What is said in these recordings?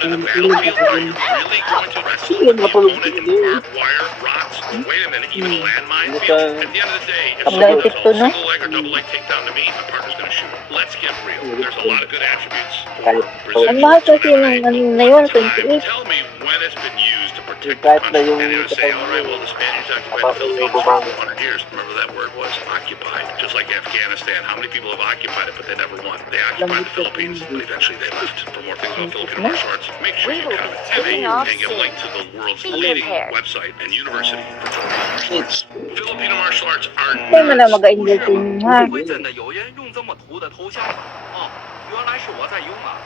But in the battlefield, are you really going to wrestle with the opponent in barbed wire, rocks, or wait a minute, even a landmine field? At the end of the day, if someone does all single leg or double leg takedown to me, my partner's going to shoot. Let's get real. There's a lot of good attributes for Brazilian mahal kasi MMA, ng ano but na one yun, time, 28. tell me when it's been used to protect the country. And you say, all right, well, the Spanish occupied the Philippines for 400 years. Remember that word was occupied, just like Afghanistan. How many people have occupied it, but they never won? They occupied the Philippines, but eventually they left. For more things about Filipino martial arts, make sure you comment and get a link to the world's leading website and university for Filipino martial arts. Filipino martial arts are Kaya mo na nerds. mag-enjoy din, ha? 会真的有人用这么土的头像吗？哦，原来是我在用啊。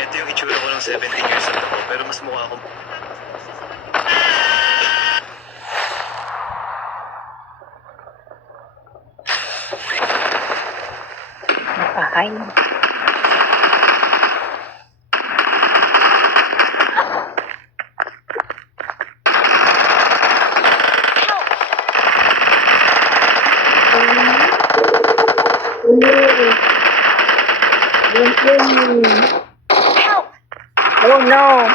Ito yung itsura ko ng 17 years old ako, pero mas mukha ako. Ay. Help! Oh no!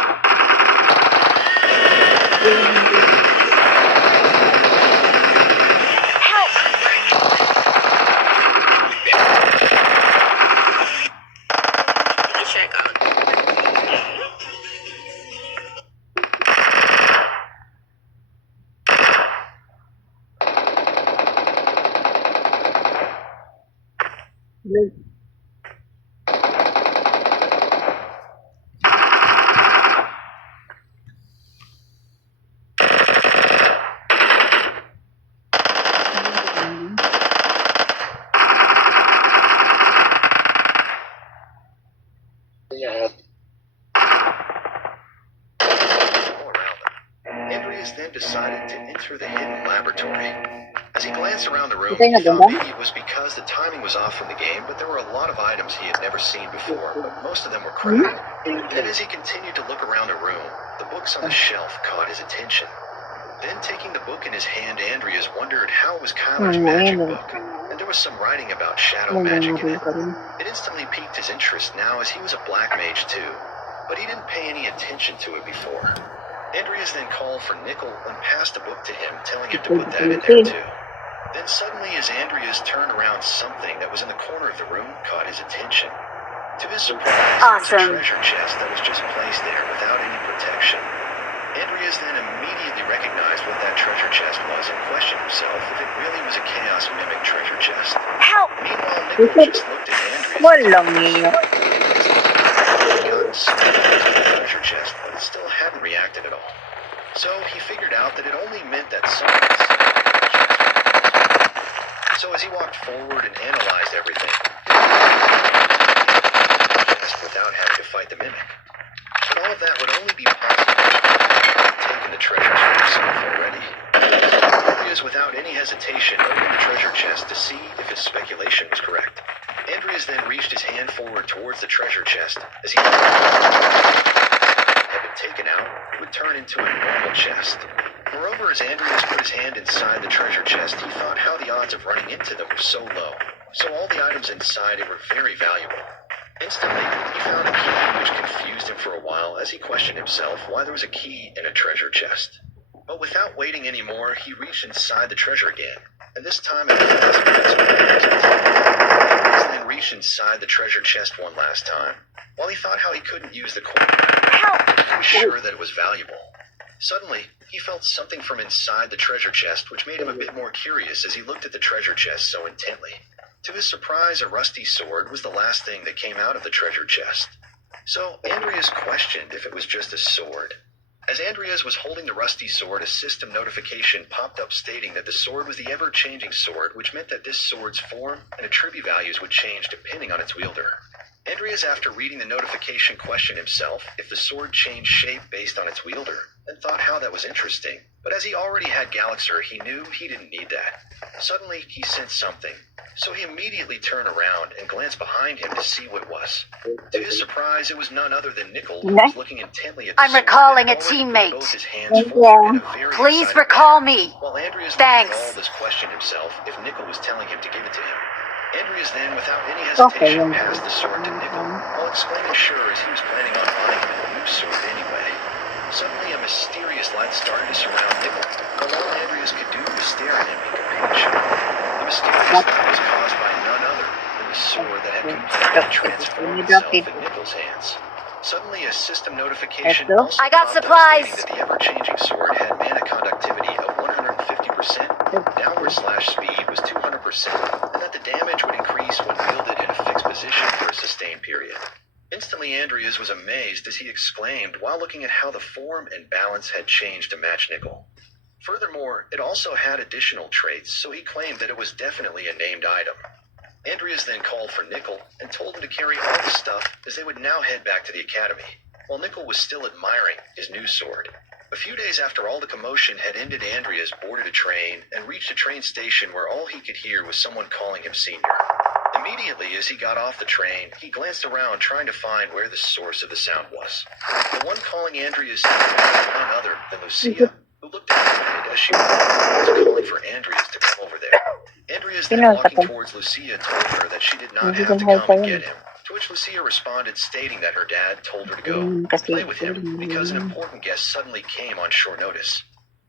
Help! Check out. Andreas then decided to enter the hidden laboratory. As he glanced around the room, Okay, he thought naganda? maybe it was because the timing was off in the game, but there were a lot of items he had never seen before, but most of them were cracked. Then as he continued to look around the room, the books on the shelf caught his attention. Then taking the book in his hand, Andreas wondered how it was Kyler's magic book, and there was some writing about shadow magic in it. It instantly piqued his interest now as he was a black mage too, but he didn't pay any attention to it before. Andreas then called for Nickel and passed the book to him, telling him to put that in there too. Then suddenly as Andreas turned around, something that was in the corner of the room caught his attention. To his surprise, it was a treasure chest that was just placed there without any protection. Andreas then immediately recognized what that treasure chest was and questioned himself if it really was a Chaos Mimic treasure chest. Help! Meanwhile, Nickel just looked at Andreas. Walang niya. Gotten something into the treasure chest, but still hadn't reacted at all. So he figured out that it only meant that someone had seen the treasure chest. So as he walked forward and analyzed everything, without having to fight the mimic. But all of that would only be possible if he had taken the treasures for himself already. Andreas, without any hesitation, opened the treasure chest to see if his speculation was correct. Andreas then reached his hand forward towards the treasure chest. As he had been taken out, it would turn into a normal chest. Moreover, as Andreas put his hand inside the treasure chest, he thought how the odds of running into them were so low. So all the items inside it were very valuable. Instantly, he found a key which confused him for a while as he questioned himself why there was a key in a treasure chest. But without waiting any more, he reached inside the treasure again, and this time it wasn't then reached inside the treasure chest one last time. While he thought how he couldn't use the coin, he was sure that it was valuable. Suddenly, he felt something from inside the treasure chest which made him a bit more curious as he looked at the treasure chest so intently. To his surprise, a rusty sword was the last thing that came out of the treasure chest. So, Andreas questioned if it was just a sword. As Andreas was holding the rusty sword, a system notification popped up stating that the sword was the ever-changing sword, which meant that this sword's form and attribute values would change depending on its wielder. Andreas, after reading the notification, questioned himself if the sword changed shape based on its wielder, and thought how that was interesting. But as he already had Galaxer, he knew he didn't need that. Suddenly, he sensed something, so he immediately turned around and glanced behind him to see what it was. To his surprise, it was none other than Nickel, who was looking intently at the I'm sword recalling and a already put teammate. both his hands forward in a very Please excited recall manner. me. While Andreas Thanks. looking all this questioned himself if Nickel was telling him to give it to him. Andreas then, without any Okay, hesitation, passed the sword to Nickel, while exclaiming sure as he was planning on buying him a new sword anyway. Suddenly, a mysterious light started to surround Nickel, while all Andreas could do was stare at him in companionship. The mysterious light was caused by none other than the sword that had completely transformed itself in Nickel's hands. Suddenly, a system notification also I got popped up supplies. stating that the ever-changing sword had mana conductivity of 150%, downward/speed was 200%, and that the damage would increase when wielded in a fixed position for a sustained period. Instantly, Andreas was amazed as he exclaimed while looking at how the form and balance had changed to match Nickel. Furthermore, it also had additional traits, so he claimed that it was definitely a named item. Andreas then called for Nickel and told him to carry all the stuff as they would now head back to the academy, while Nickel was still admiring his new sword. A few days after all the commotion had ended, Andreas boarded a train and reached a train station where all he could hear was someone calling him senior. Immediately as he got off the train, he glanced around trying to find where the source of the sound was. The one calling Andreas senior was none other than Lucia, who looked disappointed as she was calling for Andreas to come over there. Andreas then walking towards Lucia told her that she did not have to come and get him, to which Lucia responded stating that her dad told her to go play with him because an important guest suddenly came on short notice.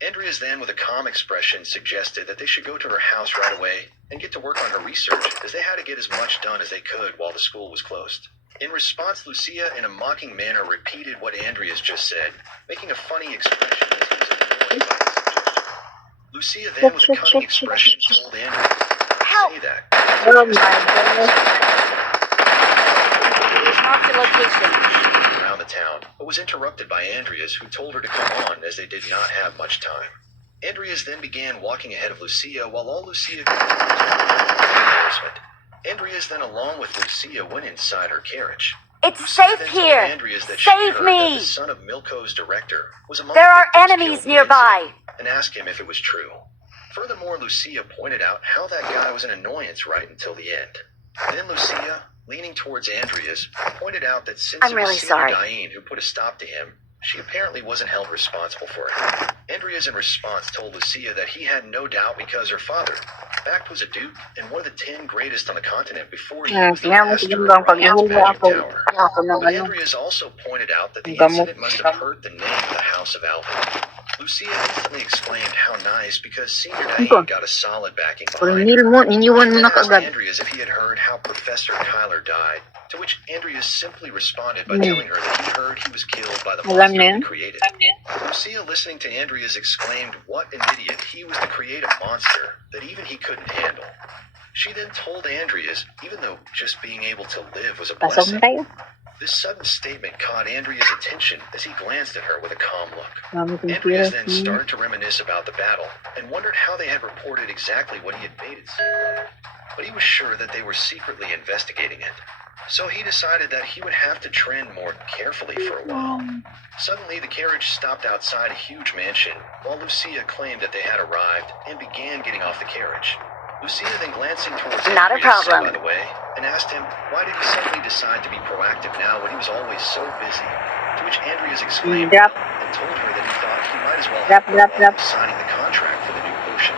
Andreas then, with a calm expression, suggested that they should go to her house right away and get to work on her research, as they had to get as much done as they could while the school was closed. In response, Lucia, in a mocking manner, repeated what Andreas just said, making a funny expression as he was annoyed by the suggestion. Lucia then, with a cunning expression, told Andreas to say that. Oh my goodness. Mark the location. Around the town, but was interrupted by Andreas, who told her to come on as they did not have much time. Andreas then began walking ahead of Lucia, while all Lucia could do was embarrassment. Andreas then, along with Lucia, went inside her carriage. It's Lucia safe then told here. Andreas that she Save heard that me. the son of Milko's director was among There the are victims enemies killed in the nearby. incident, and asked him if it was true. Furthermore, Lucia pointed out how that guy was an annoyance right until the end. Then Lucia, leaning towards Andreas, pointed out that since I'm it really was Senior sorry. Diane who put a stop to him, she apparently wasn't held responsible for it. Andreas, in response, told Lucia that he had no doubt because her father, Bact, was a duke and one of the 10 greatest on the continent before he was the Kaya mo master of siguro pag Ryan's nahuli magic ako, tower. ako ng But ano, Andreas also pointed out that the ang gamot. incident must have hurt the name of the House of Alvin. Lucia instantly exclaimed how nice because Senior Diane got a solid backing Kung behind nil her. mo, iniwan mo She na then asked kaagad. Andreas if he had heard how Professor Kyler died, to which Andreas simply responded by telling her that he heard he was killed by the Alam monster niya he yun? created. Lucia, listening to Andreas, exclaimed what an idiot he was to create a monster that even he couldn't handle. She then told Andreas, even though just being able to live was a Pasok blessing. na tayo. This sudden statement caught Andrea's attention as he glanced at her with a calm look. Mami kong Andreas pira. then started to reminisce about the battle and wondered how they had reported exactly what he had made it seem. But he was sure that they were secretly investigating it. So he decided that he would have to trend more carefully for a while. Suddenly, the carriage stopped outside a huge mansion, while Lucia claimed that they had arrived and began getting off the carriage. Lucia then glancing towards Not a Andreas, problem. by the way, and asked him why did he suddenly decide to be proactive now when he was always so busy, to which Andreas exclaimed Drop. and told her that he thought he might as well Drop, have drop, drop. signing the contract for the new potion.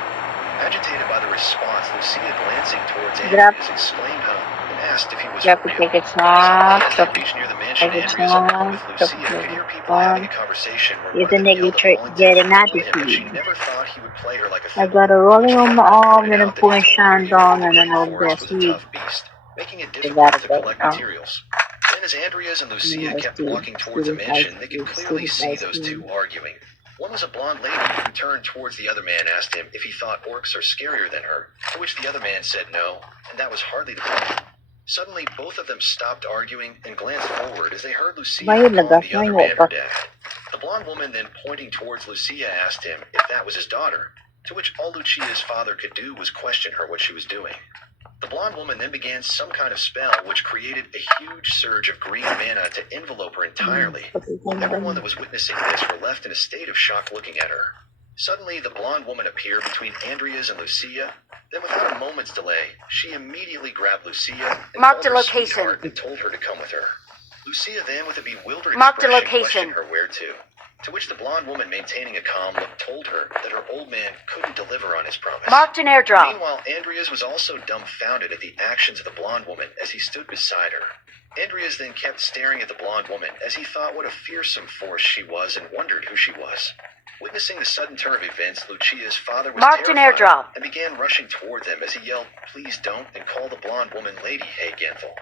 Agitated by the response, Lucia glancing towards Drop. Andreas exclaimed and asked if he was Drop for it, real. take it snap. As they reached near the mansion, Take it Andreas, along with snap. Lucia, could hear people having a conversation where one of them yelled at all Very intents told him that negative. she never thought he would play her like a I fiddle. got a rolling on my arm Pointed and a out that he told her push he down knew and the an Green old Forest was a seed. tough beast, making it They difficult got to that collect now. materials. Then as Andreas and Lucia Nice kept seed. walking towards the Seed mansion, ice they could cream. clearly Seed see ice those two cream. arguing. One was a blonde lady who turned towards the other man, asked him if he thought orcs are scarier than her, to which the other man said no, and that was hardly the point. Suddenly, both of them stopped arguing and glanced forward as they heard Lucia Bayad na calling the gas other mo man pa. her dad. The blonde woman then pointing towards Lucia asked him if that was his daughter, to which all Lucia's father could do was question her what she was doing. The blonde woman then began some kind of spell which created a huge surge of green mana to envelope her entirely. Everyone that was witnessing this were left in a state of shock looking at her. Suddenly, the blonde woman appeared between Andreas and Lucia. Then, without a moment's delay, she immediately grabbed Lucia and Marked a called her location. sweetheart and told her to come with her. Lucia then, with a bewildered Marked a expression, location. questioned her where to which the blonde woman, maintaining a calm look, told her that her old man couldn't deliver on his promise. Marked an airdrop. Meanwhile, Andreas was also dumbfounded at the actions of the blonde woman as he stood beside her. Andreas then kept staring at the blonde woman as he thought what a fearsome force she was and wondered who she was. Witnessing the sudden turn of events, Lucia's father was Marked an terrified airdrop. and began rushing toward them as he yelled, "Please don't," and called the blonde woman Lady Hagenthal.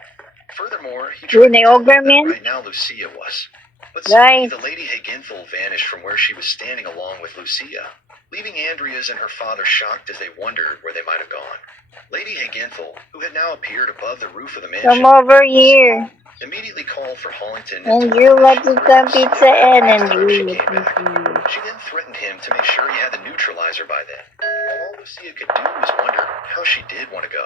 Furthermore, he tried to tell her that right now Lucia was. But suddenly the Lady Hagenthal vanished from where she was standing along with Lucia, leaving Andreas and her father shocked as they wondered where they might have gone. Lady Hagenthal, who had now appeared above the roof of the mansion, Come over here. immediately called for Hollington And told you him let that me she some would pizza see him in next and time she you came let back. me. She then threatened him to make sure he had the neutralizer by then. All Lucia could do was wonder how she did want to go.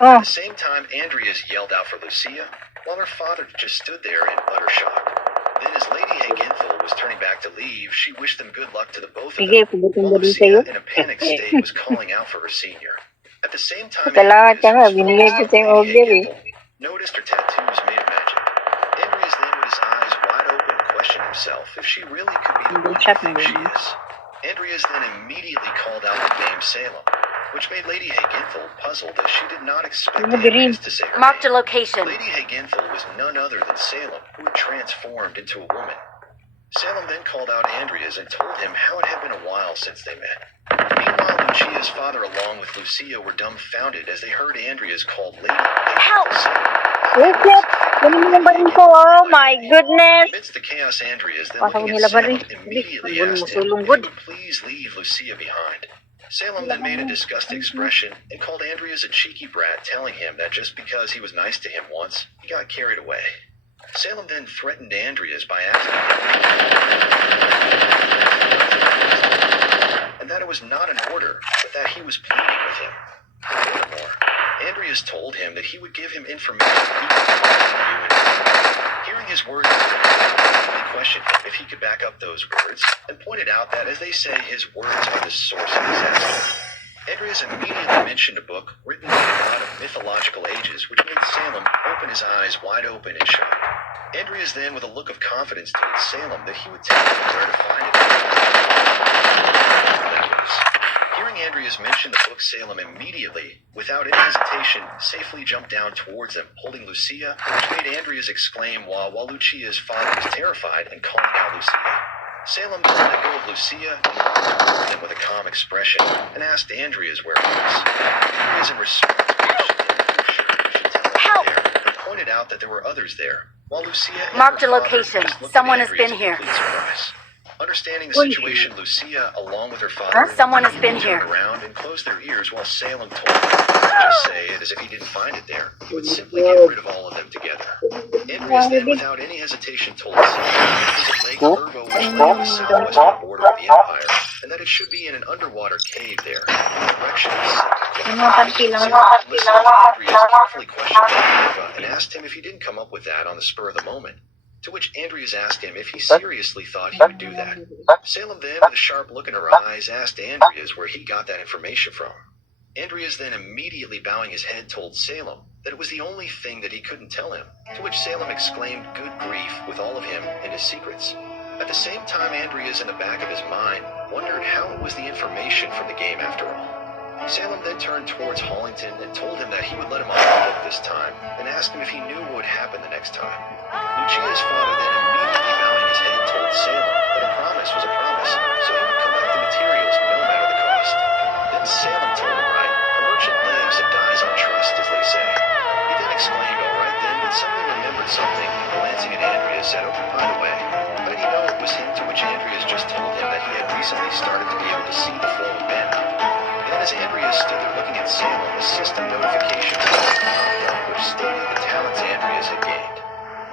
At the same time, Andreas yelled out for Lucia, while her father just stood there in utter shock. Then, as Lady Hagenthal was turning back to leave, she wished them good luck to the both of them, while Lucia, in a panicked state, was calling out for her senior. At the same time, Andreas, whose focus on Lady Hagenthal, noticed her tattoos made of magic. Andreas then, with his eyes wide open, questioned himself if she really could be the one he thinks she is. Andreas then immediately called out the name Salem, which made Lady Hagenthal puzzled as she did not expect Andreas to say her Marked a name. location. Lady Hagenthal was none other than Salem, who had transformed into a woman. Salem then called out Andreas and told him how it had been a while since they met. Meanwhile, Lucia's father along with Lucia were dumbfounded as they heard Andreas called Lady Hagenthal Salem. Oh my goodness. Amidst the chaos, Andreas, then Pasok looking at nila ba Salem, rin? immediately Ang asked him if sulong-sulong he would please leave Lucia behind. Salem then made a disgusted expression and called Andreas a cheeky brat, telling him that just because he was nice to him once, he got carried away. Salem then threatened Andreas by asking him and that it was not an order, but that he was pleading with him. Furthermore, Andreas told him that he would give him information he could you and me. Hearing his words, he questioned him if he could back up those words, and pointed out that, as they say, his words are the source of disaster. Andreas immediately mentioned a book written by a god of mythological ages, which made Salem open his eyes wide open in shock. Andreas then, with a look of confidence, told Salem that he would tell him where to find it. Hearing Andreas mention the book, Salem immediately, without any hesitation, safely jumped down towards them, holding Lucia, which made Andreas exclaim while Lucia's father was terrified and calling out Lucia. Salem then let go of Lucia and walked toward them with a calm expression and asked Andreas where he was. Andreas, in response, Help! and pointed out that there were others there, while Lucia and Marked her a father location. just looked Someone at has been Andreas in here. complete surprise. Understanding the situation, Lucia, along with her father, Someone has been turned here. around and closed their ears while Salem told them to just say it as if he didn't find it there. He would simply get rid of all of them together. Andreas then, without any hesitation, told Salem that it was at Lake Herbo, which lay on the southwestern border of the Empire, and that it should be in an underwater cave there, in the direction of Salem listened to Andreas carefully questioned Minerva and asked him if he didn't come up with that on the spur of the moment. To which Andreas asked him if he seriously thought he would do that. Salem then, with a sharp look in her eyes, asked Andreas where he got that information from. Andreas then, immediately bowing his head, told Salem that it was the only thing that he couldn't tell him, to which Salem exclaimed, "Good grief," with all of him and his secrets. At the same time, Andreas, in the back of his mind, wondered how it was the information from the game after all. Salem then turned towards Hollington and told him that he would let him off the hook this time, and asked him if he knew what would happen the next time. Lucia's father then, immediately bowing his head, told Salem that a promise was a promise, so he would collect the materials no matter the cost. Then Salem told him, right, a merchant lives and dies on trust, as they say. He then exclaimed, all right then, but suddenly remembered something, and glancing at Andreas said, oh, by the way, how did he know it was him? To which Andreas just told him that he had recently started to be able to see the flow of mana. Then, as Andreas stood there looking at Salem, a system notification popped up which stated the talents Andreas had gained.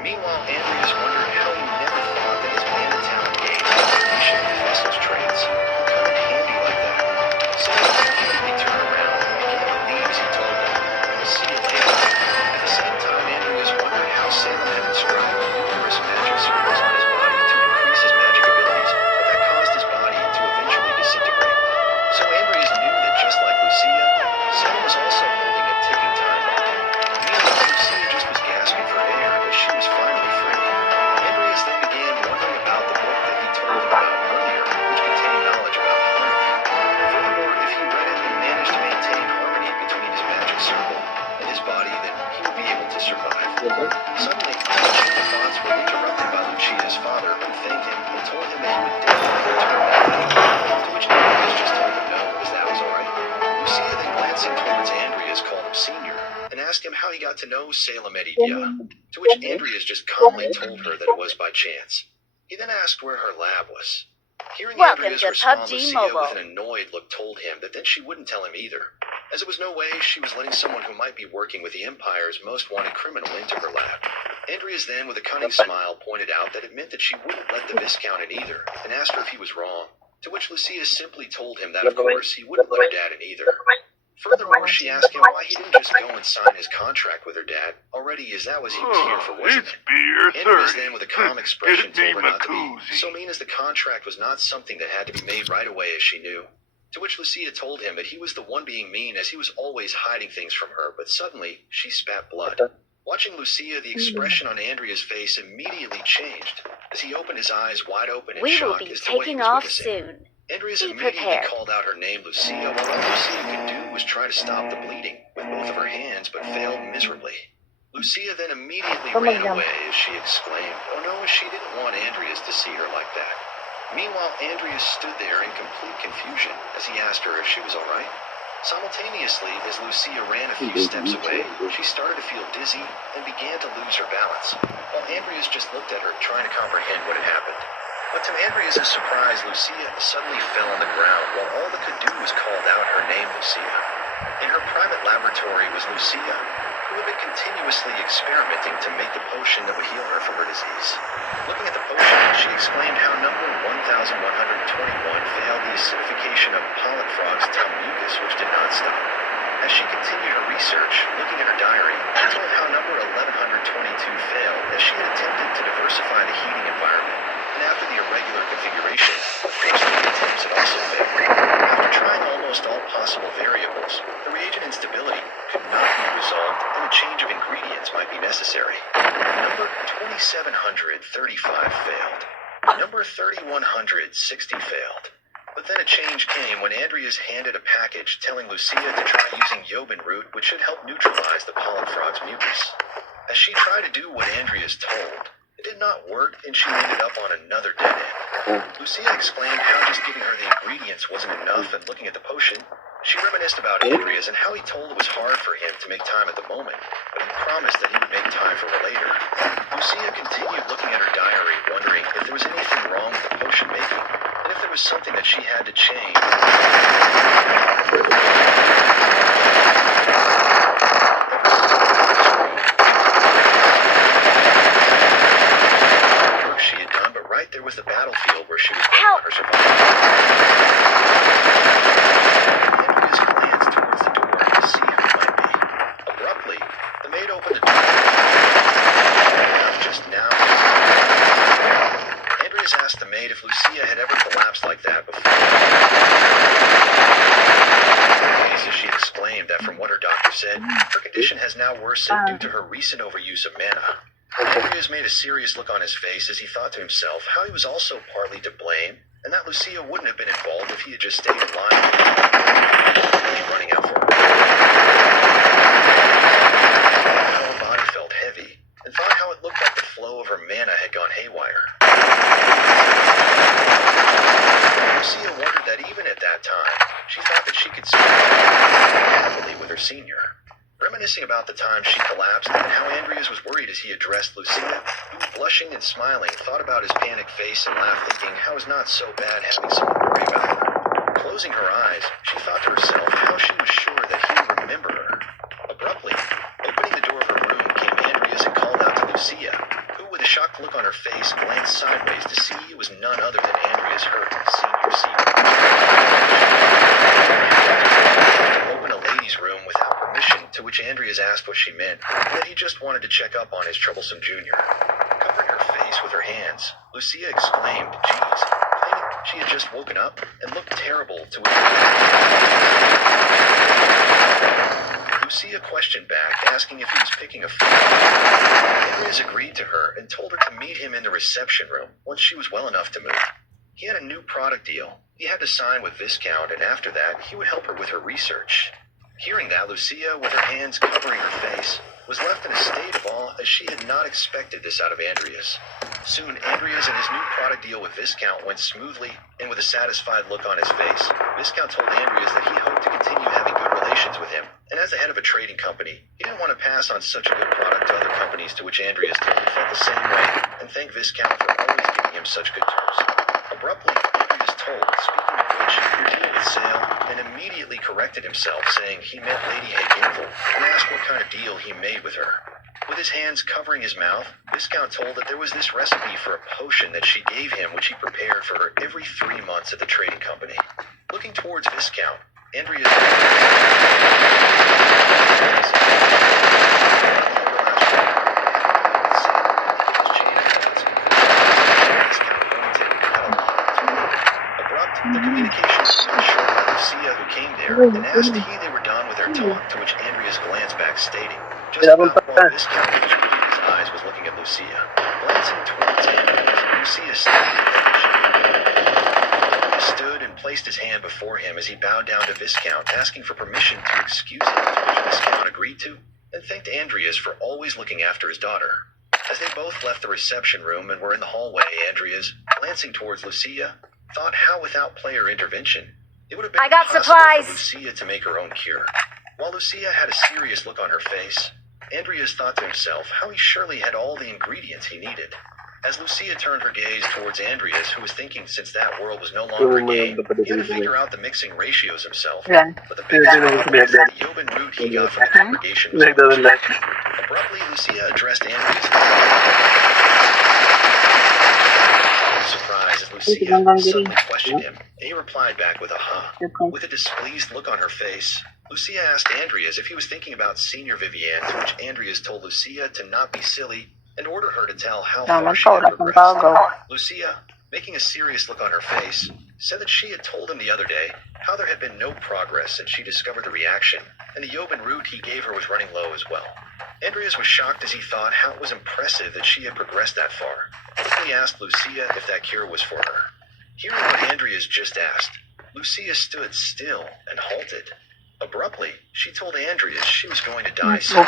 Meanwhile, Andreas wondered how he never thought that his mana talent gained combination with Vessel's traits would come in handy like that. got to know Salem Eddie Dia, to which Andreas just calmly told her that it was by chance. He then asked where her lab was. Hearing Welcome Andreas to respond, PUBG Lucia Mobile. with an annoyed look told him that then she wouldn't tell him either, as it was no way she was letting someone who might be working with the Empire's most wanted criminal into her lab. Andreas then, with a cunning smile, pointed out that it meant that she wouldn't let the Viscount in either, and asked her if he was wrong, to which Lucia simply told him that, of course, he wouldn't let her dad in either. Furthermore, she asked him why he didn't just go and sign his contract with her dad, already as that was he was here for, wasn't It's it? beer Andreas 30. then, with a calm expression, Give me told her my not to be koozie. so mean, as the contract was not something that had to be made right away, as she knew. To which Lucia told him that he was the one being mean, as he was always hiding things from her, but suddenly she spat blood. Watching Lucia, the expression on Andrea's face immediately changed, as he opened his eyes wide open in We will shock be as to what he taking was off witnessing. soon. Andreas Be immediately prepared. called out her name, Lucia, while all Lucia could do was try to stop the bleeding with both of her hands, but failed miserably. Lucia then immediately ran away as she exclaimed, "Oh no," as she didn't want Andreas to see her like that. Meanwhile, Andreas stood there in complete confusion as he asked her if she was alright. Simultaneously, as Lucia ran a few steps away, she started to feel dizzy and began to lose her balance, while Andreas just looked at her, trying to comprehend what had happened. But to Andreas' surprise, Lucia suddenly fell on the ground, while all that could do was call out her name, Lucia. In her private laboratory was Lucia, who had been continuously experimenting to make the potion that would heal her from her disease. Looking at the potion, she exclaimed how number 1121 failed the acidification of pollen frog's tongue mucus, which did not stop. As she continued her research, looking at her diary, she told how number 1122 failed, as she had attempted to diversify the heating environment, and after the irregular configuration, of course the attempts had also failed. After trying almost all possible variables, the reagent instability could not be resolved, and a change of ingredients might be necessary. Number 2735 failed. Number 3160 failed. But then a change came when Andreas handed a package telling Lucia to try using Yobin root, which should help neutralize the pollen frog's mucus. As she tried to do what Andreas told, it did not work, and she ended up on another dead end. Lucia exclaimed how just giving her the ingredients wasn't enough, and looking at the potion, she reminisced about Andreas and how he told it was hard for him to make time at the moment, but he promised that he would make time for her later. Lucia continued looking at her diary, wondering if there was anything wrong with the potion making, and if there was something that she had to change. She had done, but right there was the battlefield where she was working on her survival. Andreas glanced towards the door to see who it might be. Abruptly, the maid opened the door. Just now. Andreas asked the maid if Lucia had ever collapsed like that before. As she exclaimed that from what her doctor said, her condition has now worsened due to her recent overuse of mana. Andreas made a serious look on his face as he thought to himself how he was also partly to blame, and that Lucia wouldn't have been involved if he had just stayed in line. Really running out for her. How her body felt heavy, and thought how it looked like the flow of her mana had gone haywire. Lucia wondered that even at that time, she thought that she could speak happily with her senior. Reminiscing about the time she collapsed and how Andreas was worried as he addressed Lucia, who, blushing and smiling, thought about his panicked face and laughed, thinking how it was not so bad having someone worry about her. Closing her eyes, she thought to herself how she was sure that he would remember her. Abruptly, opening the door of her room, came Andreas and called out to Lucia, who, with a shocked look on her face, glanced sideways to see it was none other than Andreas, her senior secret. Open a ladies' room without permission, to which Andreas asked what she meant, and that he just wanted to check up on his troublesome junior. Covering her face with her hands, Lucia exclaimed, "Geez," claiming she had just woken up and looked terrible, to which Lucia questioned back, asking if he was picking a fight. Andreas agreed to her and told her to meet him in the reception room once she was well enough to move. He had a new product deal he had to sign with Viscount, and after that, he would help her with her research. Hearing that, Lucia, with her hands covering her face, was left in a state of awe, as she had not expected this out of Andreas. Soon, Andreas and his new product deal with Viscount went smoothly, and with a satisfied look on his face, Viscount told Andreas that he hoped to continue having good relations relations with him, and as the head of a trading company, he didn't want to pass on such a good product to other companies, to which Andreas told he felt the same way, and thanked Viscount for always giving him such good terms. Abruptly, Andreas told, speaking of which, your deal with Sale, and immediately corrected himself, saying he meant Lady Haginful, and asked what kind of deal he made with her. With his hands covering his mouth, Viscount told that there was this recipe for a potion that she gave him, which he prepared for her every 3 months at the trading company. Looking towards Viscount, Andreas the communication was cut short by Lucia, who came there and asked they were done with their talk, to which Andreas glanced back, stating, just about while Viscount, which glued his eyes, was looking at Lucia. Glancing towards Andreas, Lucia stated that he stood and placed his hand before him as he bowed down to Viscount, asking for permission to excuse him, to which Viscount agreed to, and thanked Andreas for always looking after his daughter. As they both left the reception room and were in the hallway, Andreas, glancing towards Lucia, thought how without player intervention, it would have been impossible for Lucia to make her own cure. While Lucia had a serious look on her face, Andreas thought to himself how he surely had all the ingredients he needed. As Lucia turned her gaze towards Andreas, who was thinking since that world was no longer a game, he had to figure out the mixing ratios himself. But the biggest problem was that the Yoban root he got from the congregation was abruptly, Lucia addressed Andreas. Surprised as Lucia suddenly questioned him, and he replied back with a huh. With a displeased look on her face, Lucia asked Andreas if he was thinking about Senior Vivienne, to which Andreas told Lucia to not be silly and ordered her to tell how far she had progressed. Lucia, making a serious look on her face, said that she had told him the other day how there had been no progress since she discovered the reaction, and the Yoban root he gave her was running low as well. Andreas was shocked as he thought how it was impressive that she had progressed that far. He quickly asked Lucia if that cure was for her. Hearing what Andreas just asked, Lucia stood still and halted. Abruptly, she told Andreas she was going to die soon.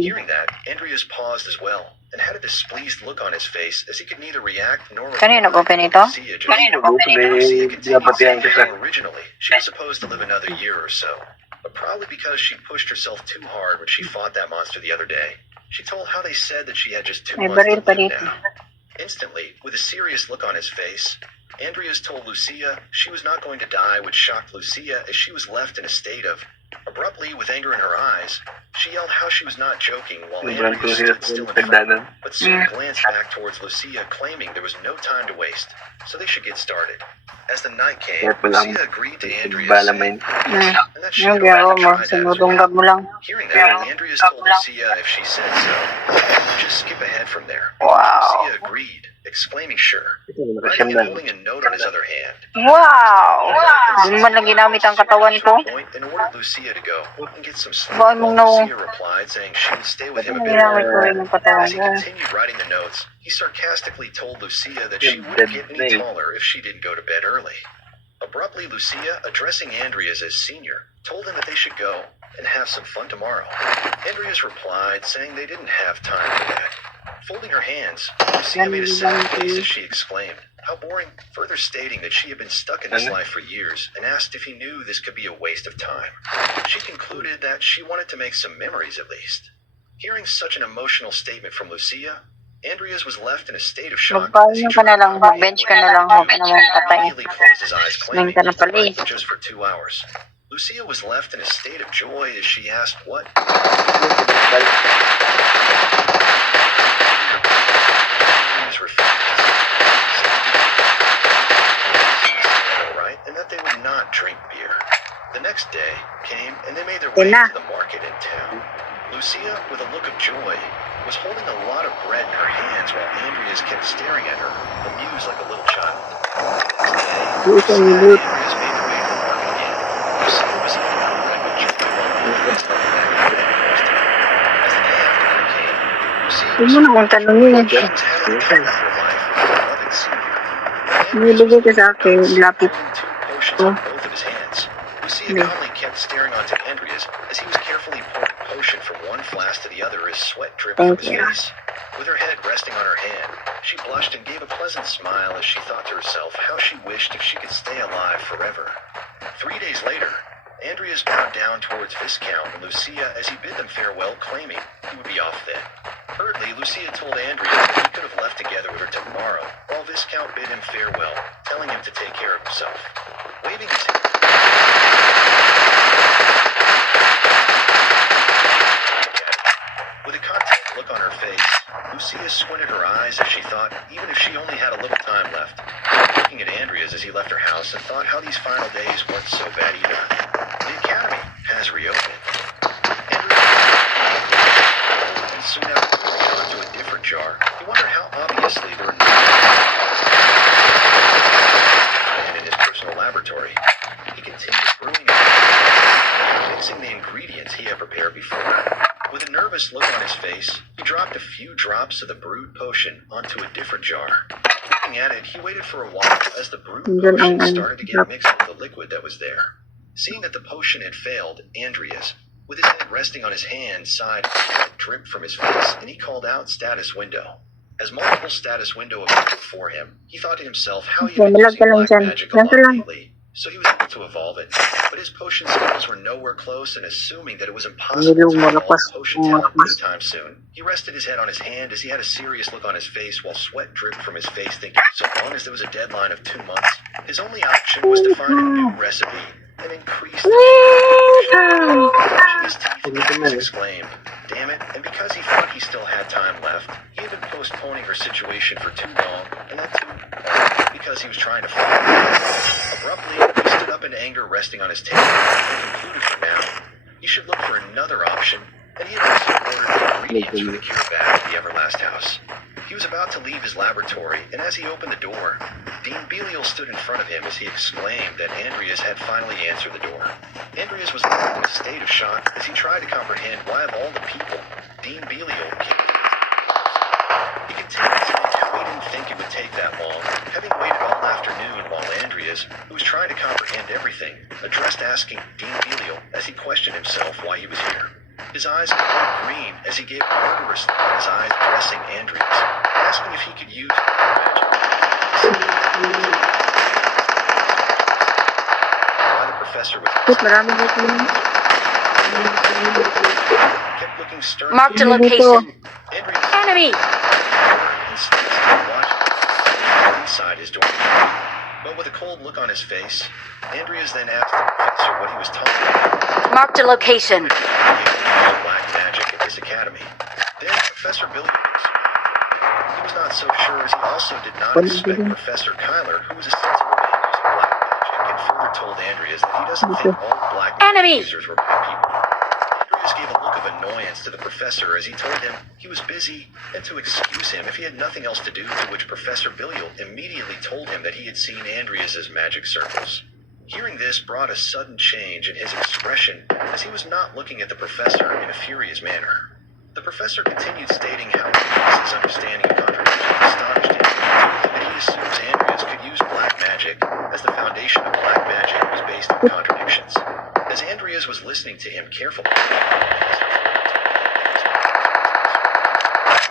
Hearing that, Andreas paused as well, and had a displeased look on his face as he could neither react nor reply. Lucia continued saying how originally she was supposed to live another year or so, but probably because she pushed herself too hard when she fought that monster the other day. She told how they said that she had just 2 months to live now. Instantly, with a serious look on his face, Andreas told Lucia she was not going to die, which shocked Lucia as she was left in a state of... Abruptly, with anger in her eyes, she yelled how she was not joking while Andreas stood still in front, but soon glanced back towards Lucia, claiming there was no time to waste, so they should get started. As the night came, Lucia agreed to Andreas, saying yes, and that she would like to try that as well. Hearing that, Andreas told Lucia if she said so, just skip ahead from there. Lucia agreed, exclaiming sure, writing and holding a note on his other hand. Doon man lang ginamit ang katawan ko. And ordered Lucia to go and get some sleep, while Lucia replied, saying she would stay with him a bit longer. As he continued writing the notes, he sarcastically told Lucia that she wouldn't get any taller if she didn't go to bed early. Abruptly, Lucia, addressing Andreas as senior, told him that they should go and have some fun tomorrow. Andreas replied, saying they didn't have time for that. Folding her hands, Lucia made a sad face as she exclaimed, how boring, further stating that she had been stuck in this life for years and asked if he knew this could be a waste of time. She concluded that she wanted to make some memories at least. Hearing such an emotional statement from Lucia, Andreas was left in a state of shock as he tried to immediately closed his eyes, claiming he was right for just for 2 hours. Lucia was left in a state of joy as she asked what? And that they would not drink beer. The next day came and they made their way to the market in town. Lucia, with a look of joy, was holding a lot of bread in her hands while Andreas kept staring at her, amused like a little child. The next day, Lucia and Andreas made their way to the market again. Lucia was eating her bread with joy while Andreas looked back at her first time. As the day after that came, Lucia was full of joy and she was having a time of her life with her beloved senior. Andreas was looking up, holding 2 potions in both of his hands. Lucia calmly kept staring onto Andreas as he was carefully pouring potion from one flask to the other as sweat dripped from his face. With her head resting on her hand, she blushed and gave a pleasant smile as she thought to herself how she wished if she could stay alive forever. 3 days later, Andreas bowed down towards Viscount and Lucia as he bid them farewell, claiming he would be off then. Hurriedly, Lucia told Andreas that he could have left together with her tomorrow, while Viscount bid him farewell, telling him to take care of himself. Waving his hand, with a content look on her face, Lucia squinted her eyes as she thought, even if she only had a little time left, looking at Andreas as he left her house and thought how these final days weren't so bad either. The academy has reopened. And soon after moving on to a different jar, he wondered how obviously there were no in his personal laboratory. He continued brewing and mixing the ingredients he had prepared before. With a nervous look on his face, he dropped a few drops of the brewed potion onto a different jar. Looking at it, he waited for a while as the brewed potion started to get mixed with the liquid that was there. Seeing that the potion had failed, Andreas, with his head resting on his hand, sighed as sweat dripped from his face, and he called out status window. As multiple status window appeared before him, he thought to himself how he had been using black magic a lot lately, so he was able to evolve it. But his potion skills were nowhere close, and assuming that it was impossible to evolve potion talent anytime soon, he rested his head on his hand as he had a serious look on his face while sweat dripped from his face, thinking so long as there was a deadline of 2 months, his only option was to find a new recipe and increase the his teeth, Andreas exclaimed, "Damn it," and because he thought he still had time left, he had been postponing her situation for too long, and that too because he was trying to find her. Abruptly, he stood up in anger, resting on his table, and concluded for now he should look for another option, and he had also ordered the ingredients for the cure back at the Everlast house. He was about to leave his laboratory, and as he opened the door, Dean Belial stood in front of him as he exclaimed that Andreas had finally answered the door. Andreas was in a state of shock as he tried to comprehend why of all the people, Dean Belial came to his house. He continued saying how he didn't think it would take that long, having waited all afternoon while Andreas, who was trying to comprehend everything, addressed asking Dean Belial as he questioned himself why he was here. His eyes glowed green as he gave a murderous look in his eyes addressing Andreas, asking if he could use magic. Why the professor was kept looking sternly. Marked a location. Andreas Enemy! instead watching inside his door. But with a cold look on his face, Andreas then asked the professor what he was talking about. Marked a location. Black magic at this academy. Then Professor Billy he was not so sure as he also did not expect Professor Kyler, who was a sensible man using black magic, and further told Andreas that he doesn't think all black magic users were bad people. Andreas gave a look of annoyance to the professor as he told him he was busy and to excuse him if he had nothing else to do, to which Professor Billiel immediately told him that he had seen Andreas's magic circles. Hearing this brought a sudden change in his expression as he was not looking at the professor in a furious manner. The professor continued stating how his understanding of contradictions astonished him, and that he assumes Andreas could use black magic as the foundation of black magic was based on contradictions. As Andreas was listening to him carefully,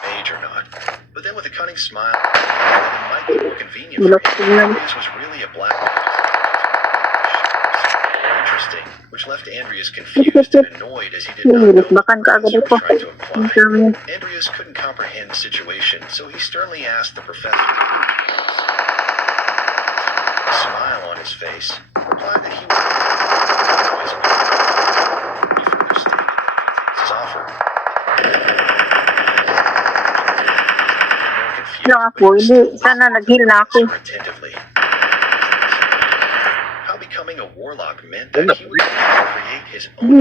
mage or not, but then with a cunning smile, that it might be more convenient for him, Andreas was really a black magic. Interesting, which left Andreas confused and annoyed as he did not know what the professor was trying to imply. Andreas couldn't comprehend the situation, so he sternly asked the professor, a smile on his face, replied that he was he further stated that if he takes his offer, more confused, attentively. Becoming a warlock meant that he would create his own.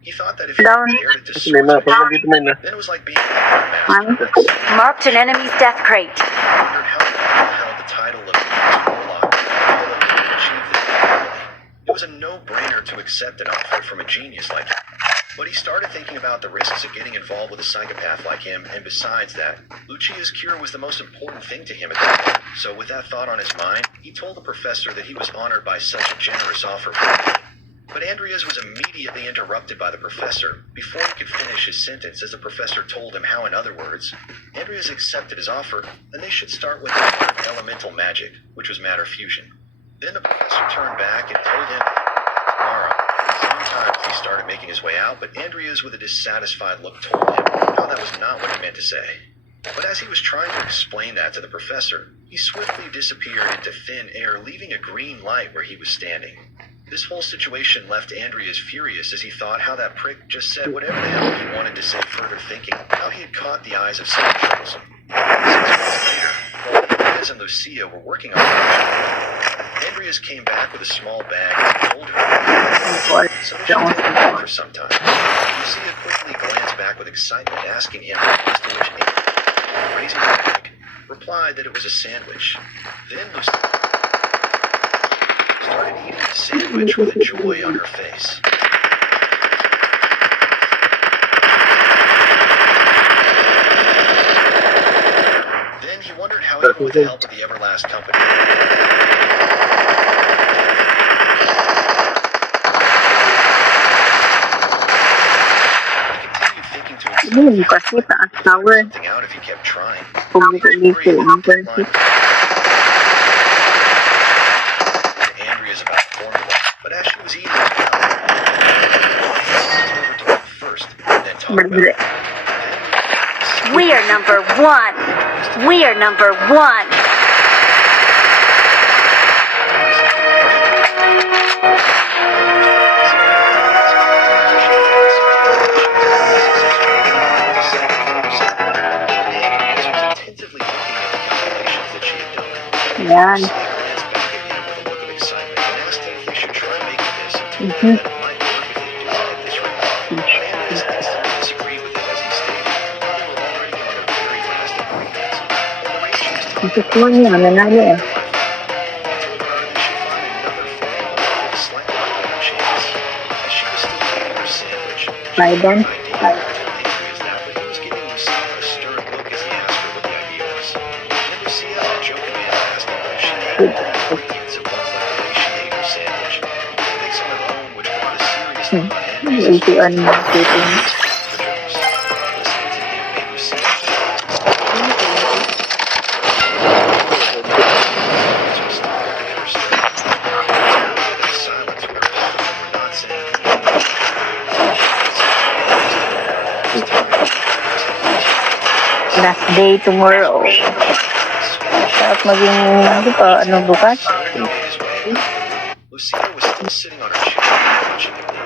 He thought that if he compared it to swords, then it was like being a master. Marked an enemy's death crate. He wondered how people held the title of warlock and how they could achieve this normally. It was a no-brainer to accept an offer from a genius like him. But he started thinking about the risks of getting involved with a psychopath like him, and besides that, Lucia's cure was the most important thing to him at that point. So with that thought on his mind, he told the professor that he was honored by such a generous offer from him. But Andreas was immediately interrupted by the professor before he could finish his sentence, as the professor told him how, in other words, Andreas accepted his offer, and they should start with elemental magic, which was matter fusion. Then the professor turned back and told him he started making his way out, but Andrea's with a dissatisfied look told him how that was not what he meant to say. But as he was trying to explain that to the professor, he swiftly disappeared into thin air, leaving a green light where he was standing. This whole situation left Andreas furious as he thought how that prick just said whatever the hell he wanted to say, further thinking how he had caught the eyes of some troublesome. 6 months later, while Andreas and Lucia were working on the project, Andreas came back with a small bag and told her so she didn't talk for some time. Lucia quickly glanced back with excitement, asking him as to which Andreas, raising her neck, replied that it was a sandwich. Then Lucia started eating the sandwich with a joy on her face. Then he wondered how he would help the Everlast company. He continued thinking to himself Kasi taas tower. something out if he kept trying. Kung dito ang Andrea's about formula, but as she was eating his palate, he over to eat first, and then talk about it. We are number one. We are number one. Andreas was attentively looking at the calculations that she had done. Yan. Lucia glanced back at him with a look of excitement and asked him if they should try making this and told him that it might work if they do it at this rate. Andreas instantly disagreed with him as he stated how they were already on their very last ingredients, and the rate she was talking Ito about po was niya, nanalo eh. he told her they should find another formula with a slightly better chance. As she was still eating her sandwich, she Bye had an then. idea and told Andreas that, but he was giving Lucia a stern look as he asked her what the idea was. Then Lucia jokingly asked him if she ate all the ingredients at once like the way she ate her sandwich. He could make some of her own, which brought a serious look on Andreas' face. Ito ang marketing. For jokes, listening to him made Lucia just looking at her straight. That silence where both of them were not saying anything. Last day tomorrow. Sarap maging, ano pa, ano bukas? Lucia was still sitting on her chair, watching him leave.